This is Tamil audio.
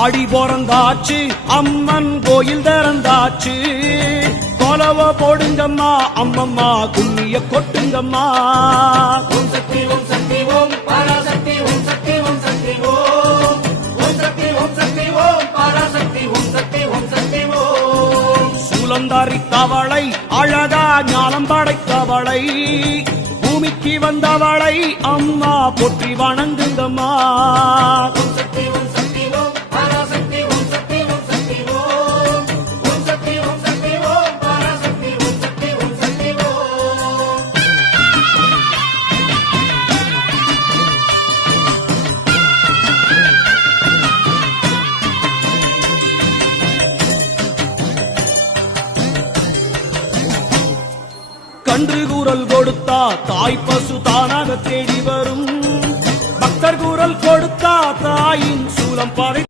ஆடி பிறந்தாச்சு அம்மன் கோயில் திறந்தாச்சு கொலவ போடுங்கம்மா அம்மம்மா கும்மிய கொட்டுங்கம்மா. ஓம் சக்தி ஓம் சக்தி ஓம் பராசக்தி ஓம் சக்தி ஓம் சக்தி ஓம் ஓம் சக்தி ஓம் சக்தி ஓம் பராசக்தி ஓம் சக்தி ஓம் சக்தி ஓம். சூலந்தாரி தவளை அழகா ஞானம் படைத்தவளை பூமிக்கு வந்தவளை அம்மா போற்றி வணங்குங்கம்மா. ஓம் சக்தி ஓம் சக்தி ஓம் பராசக்தி ஓம் சக்தி ஓம் சக்தி ஓம் ஓம் சக்தி ஓம் சக்தி ஓம் பராசக்தி ஓம் சக்தி ஓம் சக்தி ஓம். கன்று கூறல் கொடுத்தா தாய் பசு தானாக தேடி வரும். பக்தர் கூறல் கொடுத்தா தாயின் சூலம் படை